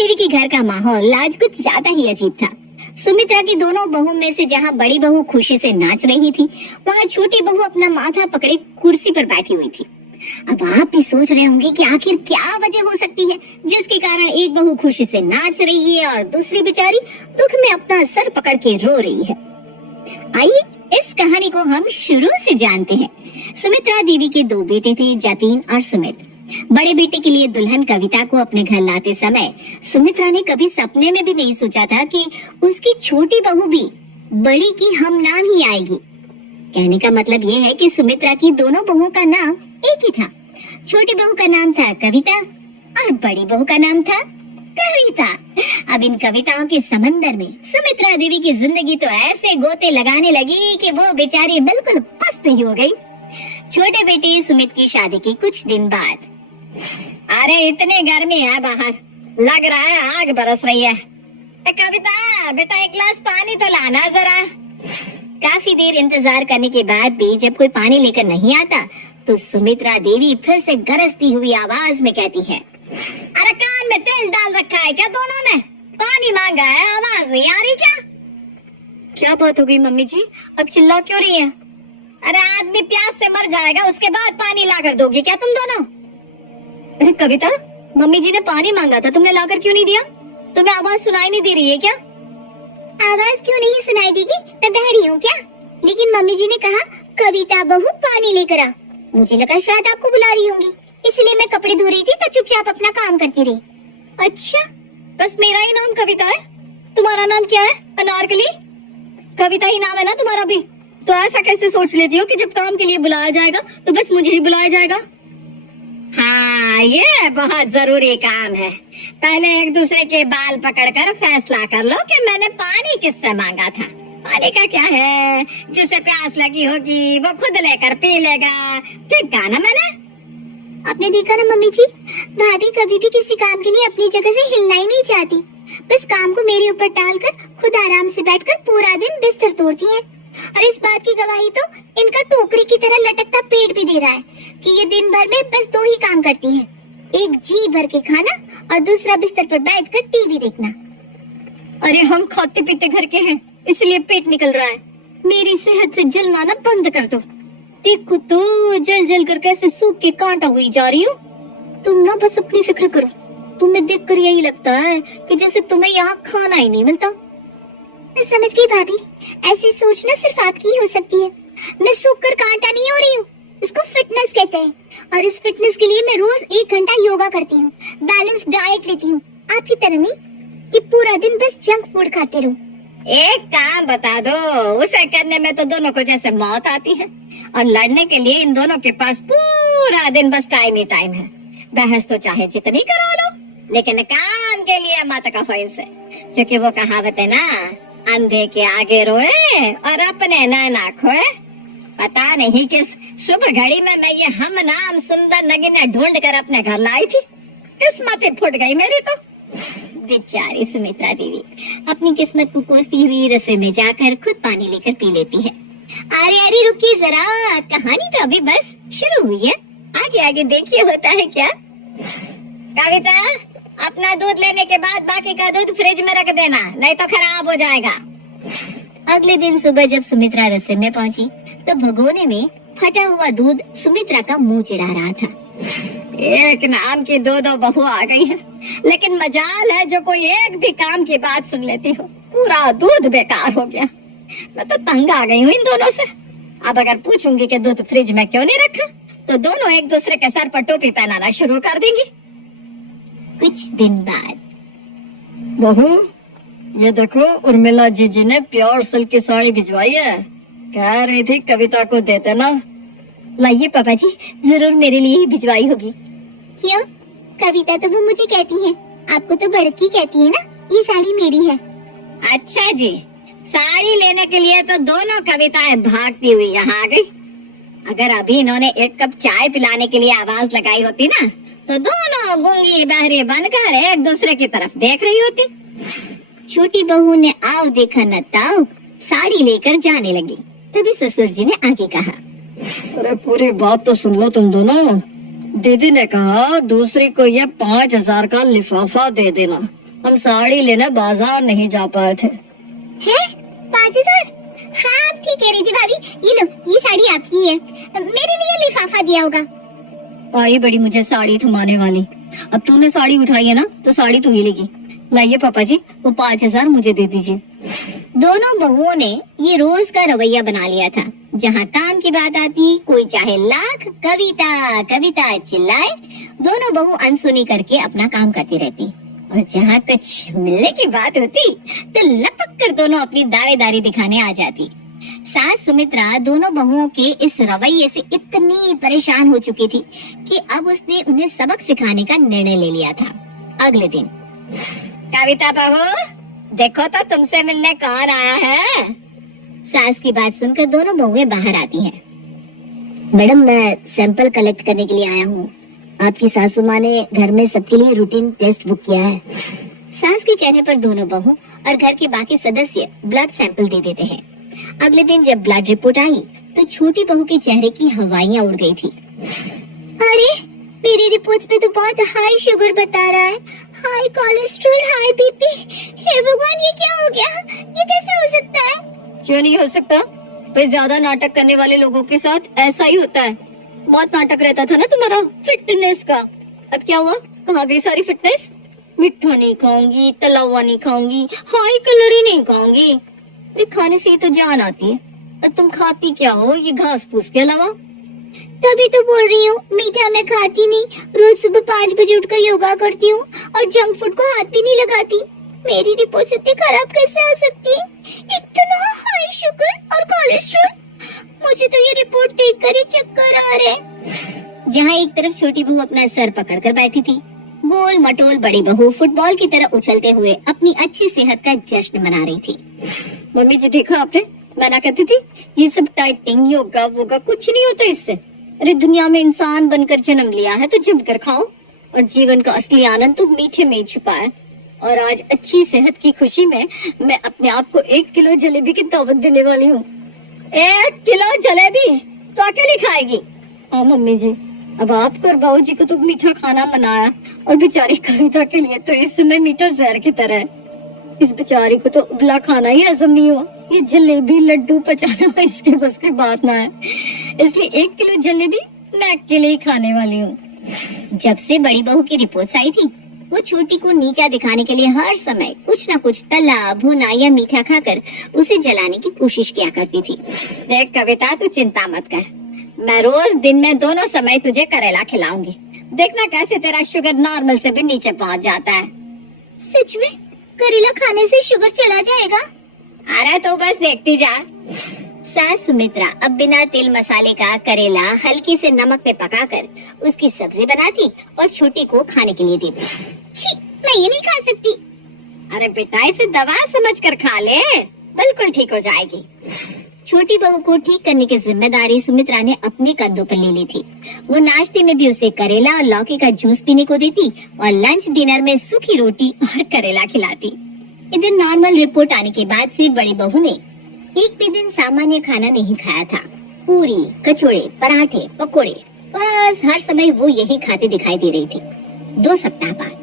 देवी के घर का माहौल आज कुछ ज्यादा ही अजीब था। सुमित्रा की दोनों बहू में से जहाँ बड़ी बहू खुशी से नाच रही थी, वहाँ छोटी बहू अपना माथा पकड़े कुर्सी पर बैठी हुई थी। अब आप भी सोच रहे होंगे कि आखिर क्या वजह हो सकती है जिसके कारण एक बहू खुशी से नाच रही है और दूसरी बेचारी दुख में अपना सर पकड़ के रो रही है। आइए इस कहानी को हम शुरू से जानते हैं। सुमित्रा देवी के दो बेटे थे, जतीन और सुमित। बड़े बेटे के लिए दुल्हन कविता को अपने घर लाते समय सुमित्रा ने कभी सपने में भी नहीं सोचा था कि उसकी छोटी बहू भी बड़ी की हम नाम ही आएगी। कहने का मतलब ये है कि सुमित्रा की दोनों बहुओं का नाम एक ही था। छोटी बहू का नाम था कविता और बड़ी बहू का नाम था कविता। अब इन कविताओं के समंदर में सुमित्रा देवी की जिंदगी तो ऐसे गोते लगाने लगी कि वो बेचारी बिल्कुल पस्त ही हो गई। छोटे बेटे सुमित की शादी के कुछ दिन बाद, अरे इतनी गर्मी है बाहर, लग रहा है आग बरस रही है। कविता बेटा एक गिलास पानी तो लाना जरा। काफी देर इंतजार करने के बाद भी जब कोई पानी लेकर नहीं आता तो सुमित्रा देवी फिर से गरजती हुई आवाज में कहती है, अरे कान में तेल डाल रखा है क्या दोनों ने? पानी मांगा है, आवाज नहीं आ रही क्या? क्या बात हो गई मम्मी जी, अब चिल्ला क्यों रही है? अरे आदमी प्यास से मर जाएगा, उसके बाद पानी लाकर दोगी क्या तुम दोनों? अरे कविता, मम्मी जी ने पानी मांगा था, तुमने लाकर क्यों नहीं दिया? तुम्हें आवाज सुनाई नहीं दे रही है क्या? आवाज क्यों नहीं सुनाई देगी, मैं बहरी हूँ क्या? लेकिन मम्मी जी ने कहा कविता बहू पानी लेकर आ। मुझे लगा शायद आपको बुला रही होंगी, इसलिए मैं कपड़े धो रही थी तो चुपचाप अपना काम करती रही। अच्छा, बस मेरा ही नाम कविता है? तुम्हारा नाम क्या है? अनारकली? कविता ही नाम है ना तुम्हारा भी? तो ऐसा कैसे सोच लेती हो कि जब काम के लिए बुलाया जाएगा तो बस मुझे ही बुलाया जाएगा? हाँ, ये बहुत जरूरी काम है। पहले एक दूसरे के बाल पकड़कर फैसला कर लो कि मैंने पानी किससे मांगा था। पानी का क्या है, जिसे प्यास लगी होगी वो खुद लेकर पी लेगा। ठीक कहा ना मैंने? आपने देखा ना मम्मी जी, भाभी कभी भी किसी काम के लिए अपनी जगह से हिलना ही नहीं चाहती। बस काम को मेरे ऊपर डालकर खुद आराम से बैठकर पूरा दिन बिस्तर तोड़ती हैं। और इस बात की गवाही तो इनका टोकरी की तरह लटकता पेट भी दे रहा है कि ये दिन भर में बस दो ही काम करती है, एक जी भर के खाना और दूसरा बिस्तर पर बैठकर टीवी देखना। अरे हम खाते पीते घर के हैं, इसलिए पेट निकल रहा है। मेरी सेहत से जलना ना बंद कर दो। देखो तो जल जल कर कैसे सूख के कांटा हुई जा रही हो। तुम ना बस अपनी फिक्र करो। तुम्हें देखकर यही लगता है कि जैसे तुम्हें यहाँ खाना ही नहीं मिलता। मैं समझ गई भाभी, ऐसी सोचना सिर्फ आपकी ही हो सकती है। मैं सूख कर कांटा नहीं हो रही हूँ, इसको फिटनेस कहते हैं। और इस फिटनेस के लिए मैं रोज 1 घंटा योगा करती हूँ, बैलेंस डाइट लेती हूँ। आपकी तरह नहीं कि पूरा दिन बस जंक फूड खाते रहूं। एक काम बता दो, उसे करने में तो दोनों को जैसे मौत आती है और लड़ने के लिए इन दोनों के पास पूरा दिन बस टाइम ही टाइम है। बहस तो चाहे जितनी करा लो, लेकिन काम के लिए मत कहो इनसे, क्योंकि वो कहावत है ना, अंधे के आगे रोए और अपने ना खोए। पता नहीं किस शुभ घड़ी में मैं ये हम नाम सुंदर नगीने ढूंढ कर अपने घर लाई थी। किस्मत ही फुट गई मेरी तो। बेचारी सुमित्रा देवी अपनी किस्मत को कोसती हुई रसोई में जाकर खुद पानी लेकर पी लेती है। अरे अरे रुकिए जरा, कहानी तो अभी बस शुरू हुई है, आगे आगे देखिए होता है क्या। कविता, अपना दूध लेने के बाद बाकी का दूध फ्रिज में रख देना, नहीं तो खराब हो जाएगा। अगले दिन सुबह जब सुमित्रा रसोई में पहुंची तो भगोने में फटा हुआ दूध सुमित्रा का मुंह चिढ़ा रहा था। एक नाम की दो बहू आ गई है, लेकिन मजाल है जो कोई एक भी काम की बात सुन लेती हो। पूरा दूध बेकार हो गया। मैं तो तंग आ गई हूँ इन दोनों से। अब अगर पूछूंगी कि दूध फ्रिज में क्यों नहीं रखा तो दोनों एक दूसरे के सर पर टोपी पहनाना शुरू कर देंगी। कुछ दिन बाद, बहू ये देखो, उर्मिला जीजी ने प्योर सिल्क की साड़ी भिजवाई है, कह रही थी कविता को दे देना। लाइए पापा जी, जरूर मेरे लिए ही भिजवाई होगी। क्यों? कविता तो वो मुझे कहती है, आपको तो बड़की कहती है ना। ये साड़ी मेरी है। अच्छा जी, साड़ी लेने के लिए तो दोनों कविताएं भागती हुई यहाँ आ गई। अगर अभी इन्होंने एक कप चाय पिलाने के लिए आवाज लगाई होती ना तो दोनों गूंगी बहरी बनकर एक दूसरे की तरफ देख रही होती। छोटी बहू ने आओ देखा न ताओ साड़ी लेकर जाने लगी। तभी ससुर जी ने आगे कहा, अरे पूरी बात तो सुन लो तुम दोनों। दीदी ने कहा दूसरी को ये 5000 का लिफाफा दे देना, हम साड़ी लेने बाजार नहीं जा पाए थे। है 5,000? हाँ आप ठीक कह रही थी भाभी। ये लो, ये साड़ी आपकी है, मेरे लिए लिफाफा दिया होगा। आई बड़ी मुझे साड़ी थमाने वाली। अब तूने साड़ी उठाई है ना तो साड़ी तू ही लेगी। लाइए पापा जी, वो 5,000 मुझे दे दीजिए। दोनों बहुओं ने ये रोज का रवैया बना लिया था। जहाँ काम की बात आती, कोई चाहे लाख कविता कविता चिल्लाए, दोनों बहू अनसुनी करके अपना काम करती रहती। और जहाँ कुछ मिलने की बात होती तो लपक कर दोनों अपनी दावेदारी दिखाने आ जाती। सास सुमित्रा दोनों बहुओं के इस रवैये से इतनी परेशान हो चुकी थी कि अब उसने उन्हें सबक सिखाने का निर्णय ले लिया था। अगले दिन, कविता बहू, देखो तो तुमसे मिलने कौन आया है। सास की बात सुनकर दोनों बहुएं बाहर आती हैं। मैडम, मैं सैंपल कलेक्ट करने के लिए आया हूँ। आपकी सासू माँ ने घर में सबके लिए रूटीन टेस्ट बुक किया है। सास के कहने पर दोनों बहू और घर के बाकी सदस्य ब्लड सैंपल दे देते हैं। अगले दिन जब ब्लड रिपोर्ट आई तो छोटी बहू के चेहरे की हवाइयाँ उड़ गई थी। अरे, मेरी रिपोर्ट्स में तो बहुत हाई शुगर बता रहा है, हाई कोलेस्ट्रॉल, हाई बीपी। हे भगवान, ये क्या हो गया? ये कैसे हो सकता है? क्यों नहीं हो सकता? भाई ज्यादा नाटक करने वाले लोगों के साथ ऐसा ही होता है। बहुत नाटक रहता था ना तुम्हारा फिटनेस का। अब क्या हुआ? कहाँ गई सारी फिटनेस? मिठा नहीं खाऊंगी, तला हुआ नहीं खाऊंगी, हाई कैलोरी नहीं खाऊंगी। ये खाने से ही तो जान आती है। और तुम खाती क्या हो ये घास फूस के अलावा? तभी तो बोल रही हूँ, मीठा मैं खाती नहीं। रोज सुबह 5 बजे उठकर योगा करती हूँ और जंक फूड को हाथ भी नहीं लगाती। मेरी रिपोर्ट इतनी खराब कैसे आ सकती है? इतना हाई शुगर और कोलेस्ट्रॉल। मुझे तो ये रिपोर्ट देखकर ही चक्कर आ रहे। जहाँ एक तरफ छोटी बहू अपना सर पकड़कर बैठी थी, गोल मटोल बड़ी बहू फुटबॉल की तरह उछलते हुए अपनी अच्छी सेहत का जश्न मना रही थी। मम्मी जी देखा आपने, मैं ना कहती थी ये सब डाइटिंग योगा वोगा कुछ नहीं होता इससे। अरे दुनिया में इंसान बनकर जन्म लिया है तो जमकर खाओ, और जीवन का असली आनंद तो मीठे में छुपा है। और आज अच्छी सेहत की खुशी में मैं अपने आप को 1 किलो जलेबी की दावत देने वाली हूँ। 1 किलो जलेबी तो अकेली खाएगी? हाँ मम्मी जी, अब आपको और बाबू जी को तो मीठा खाना मनाया, और बेचारी कविता के लिए तो इस समय मीठा जहर की तरह है। इस बेचारी को तो उबला खाना ही हजम नहीं हुआ। ये जलेबी लड्डू पचाना इसके बस की बात ना है, इसलिए 1 किलो जलेबी मैं अकेले ही खाने वाली हूँ। जब से बड़ी बहू की रिपोर्ट्स आई थी, वो छोटी को नीचा दिखाने के लिए हर समय कुछ न कुछ तला भुना या मीठा खाकर उसे जलाने की कोशिश किया करती थी। देख कविता, तू चिंता मत कर, मैं रोज दिन में दोनों समय तुझे करेला खिलाऊंगी। देखना कैसे तेरा शुगर नॉर्मल से भी नीचे पहुंच जाता है। सच में करेला खाने से शुगर चला जाएगा? अरे तो बस देखती जा। सास सुमित्रा अब बिना तेल मसाले का करेला हल्के से नमक में पकाकर उसकी सब्जी बनाती और छोटी को खाने के लिए देती। छी, मैं ये नहीं खा सकती। अरे बेटा, इसे दवा समझकर खा ले, बिल्कुल ठीक हो जाएगी। छोटी बहू को ठीक करने की जिम्मेदारी सुमित्रा ने अपने कंधों पर ले ली थी। वो नाश्ते में भी उसे करेला और लौकी का जूस पीने को देती और लंच डिनर में सूखी रोटी और करेला खिलाती। इधर नॉर्मल रिपोर्ट आने के बाद से बड़ी बहू ने एक भी दिन सामान्य खाना नहीं खाया था। पूरी, कचौड़े, पराठे, पकोड़े, बस हर समय वो यही खाते दिखाई दे रही थी। 2 सप्ताह बाद,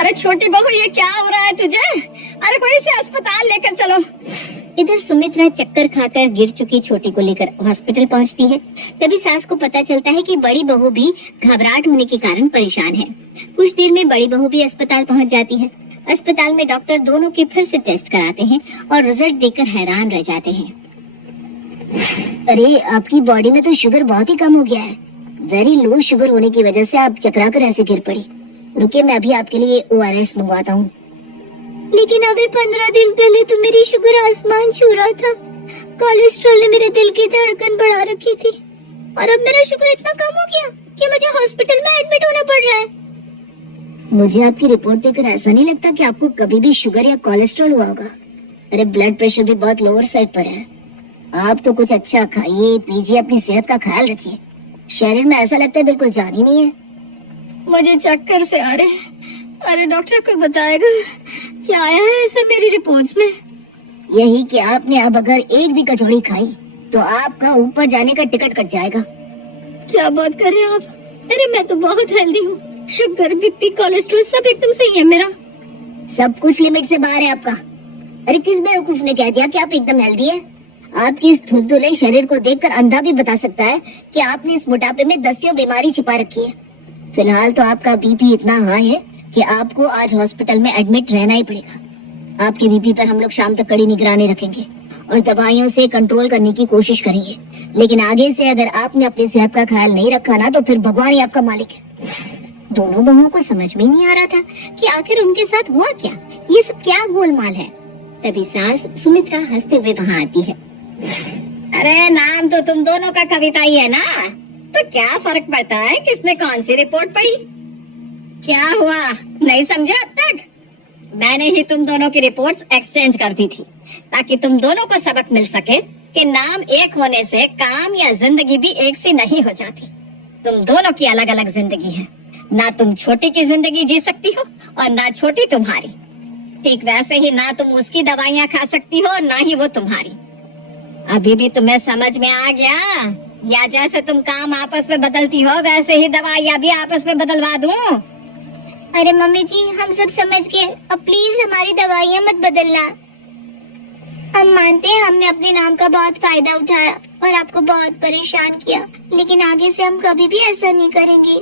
अरे छोटी बहू, ये क्या हो रहा है तुझे? अरे कोई से अस्पताल लेकर चलो। इधर सुमित्रा चक्कर खाकर गिर चुकी छोटी को लेकर हॉस्पिटल पहुंचती है। तभी सास को पता चलता है कि बड़ी बहू भी घबराहट होने के कारण परेशान है। कुछ देर में बड़ी बहू भी अस्पताल पहुंच जाती है। अस्पताल में डॉक्टर दोनों के फिर से टेस्ट कराते हैं और रिजल्ट देखकर हैरान रह जाते हैं। अरे, आपकी बॉडी में तो शुगर बहुत ही कम हो गया है। वेरी लो शुगर होने की वजह से आप चकरा कर ऐसे गिर पड़ी। रुकिए, मैं अभी आपके लिए ORS मंगवाता हूँ। लेकिन अभी 15 दिन पहले तो मेरी शुगर आसमान छू रहा था। कोलेस्ट्रॉल ने मेरे दिल की धड़कन बढ़ा रखी थी और अब मेरा शुगर इतना कम हो गया कि मुझे हॉस्पिटल में एडमिट होना पड़ रहा है। मुझे आपकी रिपोर्ट देखकर ऐसा नहीं लगता कि आपको कभी भी शुगर या कोलेस्ट्रॉल हुआ होगा। अरे, ब्लड प्रेशर भी बहुत लोअर साइड पर है। आप तो कुछ अच्छा खाइए, पीजिए, अपनी सेहत का ख्याल रखिए। शरीर में ऐसा लगता है बिल्कुल जान ही नहीं है। मुझे चक्कर से आ रहे। अरे डॉक्टर को बताएगा क्या आया है ऐसा मेरी रिपोर्ट्स में? यही कि आपने अब अगर एक भी कचौड़ी खाई तो आपका ऊपर जाने का टिकट कट जाएगा। क्या बात कर रहे हैं आप? अरे मैं तो बहुत हेल्दी हूँ, शुगर, बीपी, कोलेस्ट्रॉल सब एकदम सही है मेरा। सब कुछ लिमिट से बाहर है आपका। अरे किस बेवकूफ ने कह दिया कि आप एकदम हेल्दी है? आपकी इस धुलधुले शरीर को देखकर अंधा भी बता सकता है कि आपने इस मोटापे में दसियों बीमारी छिपा रखी है। फिलहाल तो आपका बीपी इतना हाई है कि आपको आज हॉस्पिटल में एडमिट रहना ही पड़ेगा। आपके बीपी पर हम लोग शाम तक कड़ी निगरानी रखेंगे और दवाइयों से कंट्रोल करने की कोशिश करेंगे। लेकिन आगे से अगर आपने अपनी सेहत का ख्याल नहीं रखा ना तो फिर भगवान ही आपका मालिक है। दोनों बहुओं को समझ में नहीं आ रहा था कि आखिर उनके साथ हुआ क्या, ये सब क्या गोलमाल है। तभी सास सुमित्रा हंसते हुए वहाँ आती है। अरे नाम तो तुम दोनों का कविता ही है ना, तो क्या फर्क पड़ता है किसने कौन सी रिपोर्ट पढ़ी? क्या हुआ, नहीं समझे अब तक? मैंने ही तुम दोनों की रिपोर्ट्स एक्सचेंज कर दी थी ताकि तुम दोनों को सबक मिल सके कि नाम एक होने से काम या जिंदगी भी एक सी नहीं हो जाती। तुम दोनों की अलग अलग जिंदगी है, ना तुम छोटी की जिंदगी जी सकती हो और ना छोटी तुम्हारी। ठीक वैसे ही ना तुम उसकी दवाइयाँ खा सकती हो ना ही वो तुम्हारी। अभी भी तुम्हें समझ में आ गया? या जैसे तुम काम आपस में बदलती हो वैसे ही दवाइयाँ भी आपस में बदलवा दूं? अरे मम्मी जी हम सब समझ गए, अब प्लीज हमारी दवाइयाँ मत बदलना। हम मानते हैं हमने अपने नाम का बहुत फायदा उठाया और आपको बहुत परेशान किया, लेकिन आगे से हम कभी भी ऐसा नहीं करेंगे।